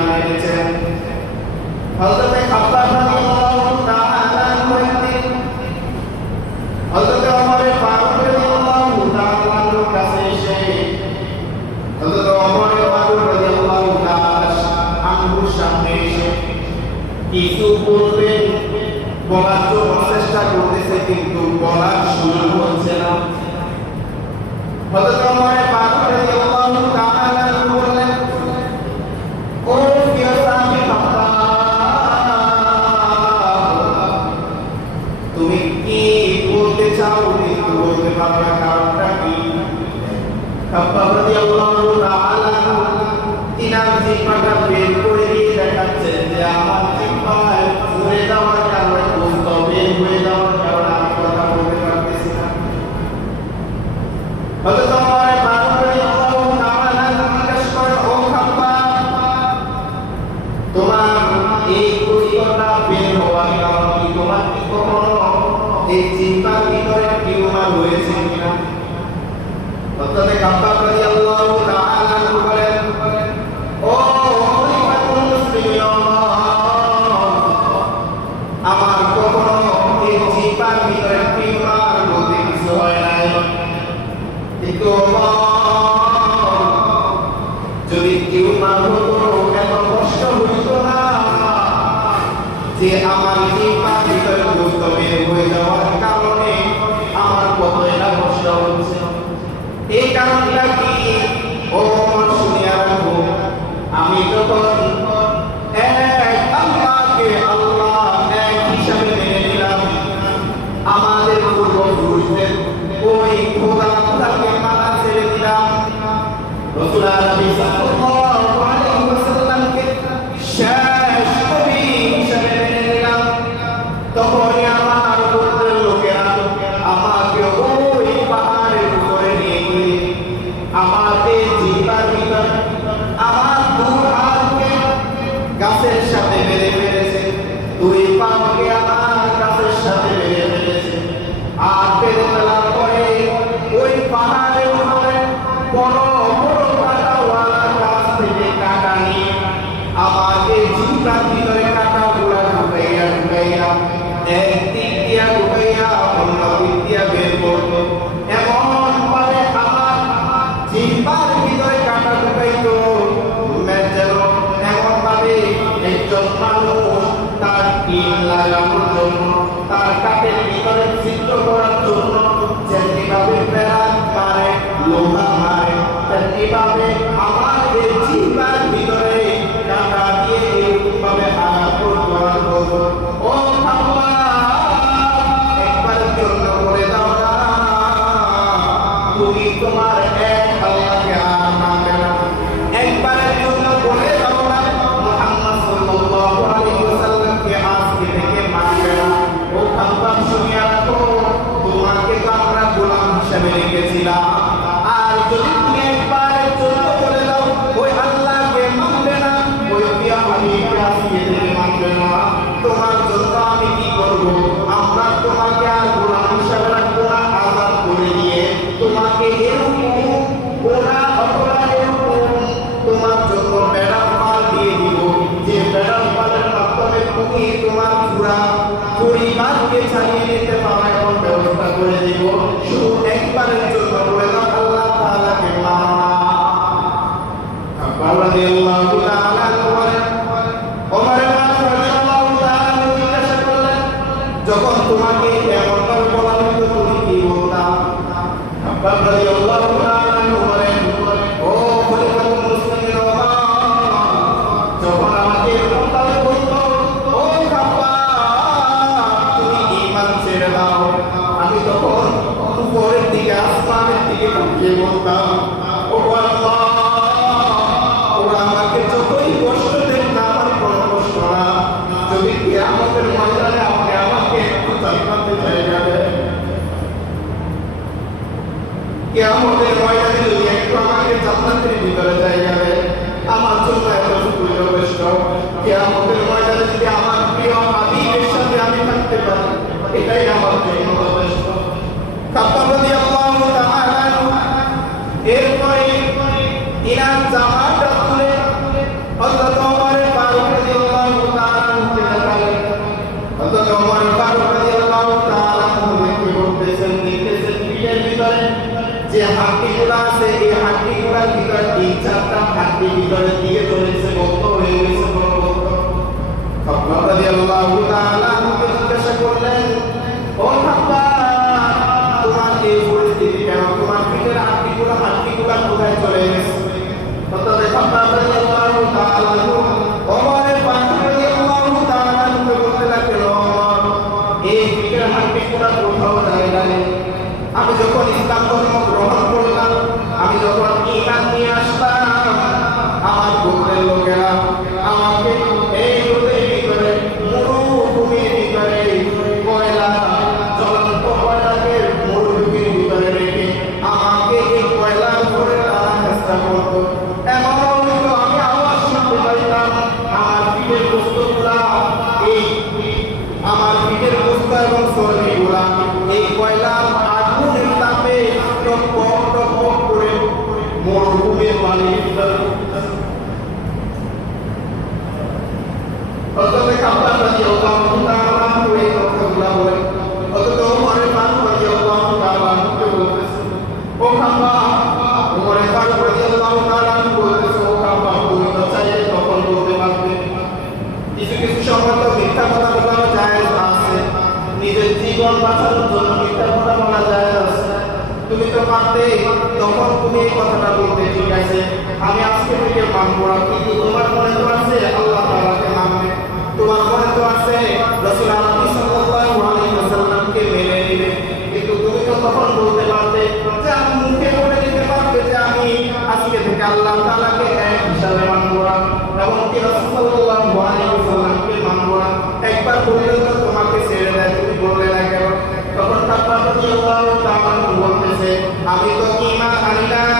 ঈমান এনেছেন। হযরত খাব্বাব রাদিয়াল্লাহু তাআলা বলেন, হযরত ওমর ফারুক রাদিয়াল্লাহু তাআলার কাছে এসে হযরত ওমর ফারুক রাদিয়াল্লাহু তাআলা আঙ্গুর সামনে এসে কিছু বলবেন, বলার জন্য চেষ্টা করতেছে কিন্তু বলার সুযোগ হচ্ছে না। হযরত ওমর ফারুক রাদিয়াল্লাহু তাআলা বললেন, ও প্রিয় সাহাবী খাব্বাব, তুমি কি বলতে চাও কিন্তু বলতে পারো না, কারণটা কি? খাব্বাব রাদিয়াল্লাহু তাআলা তিনার জিহ্বাটা বের করে দিয়ে দেখাচ্ছেন যে আমার জিহ্বায় ফুলে যাওয়ার কারণে, গোস্ত বের হয়ে যাওয়ার কারণে আমি কথা বলতে পারতেছি না। হযরত ওমর ফারুক রাদিয়াল্লাহু তাআলা জিজ্ঞেস করেন, ও খাব্বাব, তোমার এই গোস্তটা বের হওয়ার কারণ কি? তোমার কি কখনো এই জিহ্বার ভিতরে টিউমার হয়েছে কিনা? হযরত খাব্বাব রাদিয়াল্লাহু তাআলা বলেন, ও খলিফাতুল মুসলিমিন, আমার কখনো এই জিহ্বার ভিতরে টিউমার বলতে কিছু হয় নাই। কিন্তু যদি টিউমার হতো এত কষ্ট হইতো না যে আমার জিহ্বার ভিতরে গোস্ত বের হয়ে যাওয়ার কারণে আমার কতটা কষ্ট হচ্ছে। এই কারণটা কি? ও শুনিয়া রাখো, আমি যখন এক আল্লাহকে আল্লাহ এক হিসাবে মেনে নিলাম, আমাদের পূর্বপুরুষদের ওই খোদাকে মানা ছেড়ে দিলাম, রাসূল সাল্লাল্লাহু আলাইহি ওয়াসাল্লামকে শেষ নবী হিসাবে মেনে নিলাম, তখনই আমার গোত্রের লোকেরা আমাকে ওই পাহাড়ের উপরে নিয়ে গিয়ে আমার এই জিহ্বার ভিতরে আমার দুই হাতকে গাছের সাথে বেঁধে ফেলেছে, দুই পাকে আমার গাছের সাথে বেঁধে ফেলেছে। আর বেঁধে ফেলার পরে ওই পাহাড়ের উপরে বড় বড় কাঁটাওয়ালা গাছ থেকে কাঁটা নিয়ে আমাকে জিহ্বার ভিতরে কাঁটাগুলা ঢুকাইয়া ঢুকাইয়া একদিক দিয়া ঢুকাইয়া অন্য দিক দিয়া বের করতো। এমন ভাবে আমার জিহ্বার ভিতরে কাঁটা ঢুকাইতো যেন এমন ভাবে একজন মানুষ তার টিন লাগানোর জন্য, তার কাঠের ভিতরে ছিদ্র করার জন্য যেভাবে প্যারাক মারে, লোহা মারে, তেমনিভাবে আমার এই জিহ্বার ভিতরে কাঁটা দিয়ে এরকম ভাবে আঘাত করতো। ও একবারের জন্য বলে দাও না, তুমি তোমার এক আল্লাহকে আর মানবে না। একবারের জন্য বলে দাও না, মুহাম্মদ সাল্লাল্লাহু আলাইহি ওয়াসাল্লামকে আজকে থেকে মানবে না। ও খাব্বাব, শুনিয়া রাখো, তোমাকে তো আমরা গোলাম হিসেবে রেখেছিলাম, আর যদি তুমি একবারের জন্য বলে দাও ওই আল্লাহকে মানবে না, ওই কিয়ামতকে আজকে থেকে মানবে না, তোমার জন্য আমি কি করব? আমরা তোমাকে আর গোলাম হিসেবে রাখবো না, আজাদ করে দিয়ে তোমাকে এরকম গোনা অপরাধ তোমার জন্য বেড়ার পাল দিয়ে দিব, যে বেড়ার পালের মাধ্যমে তুমি তোমার পুরা পরিবারকে ছাড়িয়ে নিতে পারো, এমন ব্যবস্থা করে দিব। শুধু একবারের জন্য বলে দাও আল্লাহ তাআলাকে মানো না। খাব্বাব রাদিয়াল্লাহু তাআলা বলেন, ওমর রাদিয়াল্লাহু তাআলা জিজ্ঞাসা করলেন, যখন তোমাকে এমন ভাবে বলা হতো তুমি কি বলতা? খাব্বাব রাদিয়াল্লাহু তাআলা বলেন, ও খলিফাতুল মুসলিমিন, যখন আমাকে এরকম ভাবে বলতো, ও খাব্বাব তুমি ঈমান ছেড়ে দাও, আমি তখন উপরের দিকে আসমানের দিকে তাকিয়ে বলতাম, ও আল্লাহ, ওরা আমাকে যতই কষ্ট দেন না, আমার কোনো কষ্ট না, যদি কিয়ামতের ময়দানে আপনি আমাকে একটু জান্নাতে জায়গা দেন, কিয়ামতের ময়দানে যদি একটু আমাকে জান্নাতের ভিতরে জায়গা দেন, আমার জন্য এতটুকু যথেষ্ট। কিয়ামতের ময়দানে যদি আমার প্রিয় হাবিবের সাথে আমি থাকতে পারি, এটাই আমার জন্য যথেষ্ট। খাব্বাব রাদিয়াল্লাহু তাআলা এর ভিতরের দিকে চলেছে, বন্ধ হয়ে গেছে বন্ধ। খাব্বাব রাদিয়াল্লাহু তাআলা আমাকে জিজ্ঞাসা করলেন, ও খাব্বাব, তোমার এই পরিস্থিতি কেন? তোমার পিঠের হাড্ডিগুলো কোথায় চলে গেছে? হযরত খাব্বাব রাদিয়াল্লাহু তাআলা ওমরের পাশে রাদিয়াল্লাহু তাআলা বলতে লাগলেন, এই পিঠের হাড্ডিগুলো কোথাও যায় নাই। আমি যখন ইসলাম ধর্ম গ্রহণ করলাম, আমি যখন ঈমান নিয়ে আসলাম, আমার গোত্রের লোকেরা আমাকে এই রোদের ভিতরে, মরুভূমির ভিতরে, জ্বলন্ত কয়লাকে মরুভূমির ভিতরে রেখে আমাকে এই কয়লার উপরে টানার চেষ্টা করত। এমন হইল আমি আওয়াজ শুনতে পাইতাম, আমার পিঠের বস্তুগুলা, আমার পিঠের বস্তু এবং চর্বিগুলা এই কয়লার আগুনের তাপে টকবক টকবক করে মরুভূমির পানির ভিতরে। হযরত খাব্বাব রাদিয়াল্লাহু তাআলা ওই কথাগুলো বলে, হযরত ওমর ফারুক রাদিয়াল্লাহু তাআলা বলতেছে, ও খাব্বাব, ওমর ফারুক রাদিয়াল্লাহু তাআলা বলতেছে, ও খাব্বাব, তুমি তো চাইলে তখন বলতে পারবে। কিছু কিছু সময় তো মিথ্যা কথা বলা জায়েজ আছে, নিজের জীবন বাঁচানোর জন্য মিথ্যা কথা বলা জায়েজ আছে। তুমি তো পারতে, তখন তুমি এই কথাটা বলতে, ঠিক আছে আমি আজকে থেকে মানবো না, কিন্তু তোমার মনে তো আছে আল্লাহ তাআলাকে মানবে, তোমার মনে তো আছে রাসূল আল্লাহ সাল্লাল্লাহু আলাইহি ওয়াসাল্লামকে মেনে নিবে, কিন্তু তুমি তো তখন বলতে পারতে যে আমি মুখে বলে দিতে পারবে যে আমি আজকে থেকে আল্লাহ তাআলাকে এক হিসাবে মানবো না এবং কি রাসূল সাল্লাল্লাহু আলাইহি ওয়াসাল্লামকে মানবো না। একবার বললে তো তোমাকে ছেড়ে দেয়, তুমি বললে না কেন? তখন খাব্বাব রাদিয়াল্লাহু তাআলা বলতেছে, আমি তো ঈমান আনি নাই,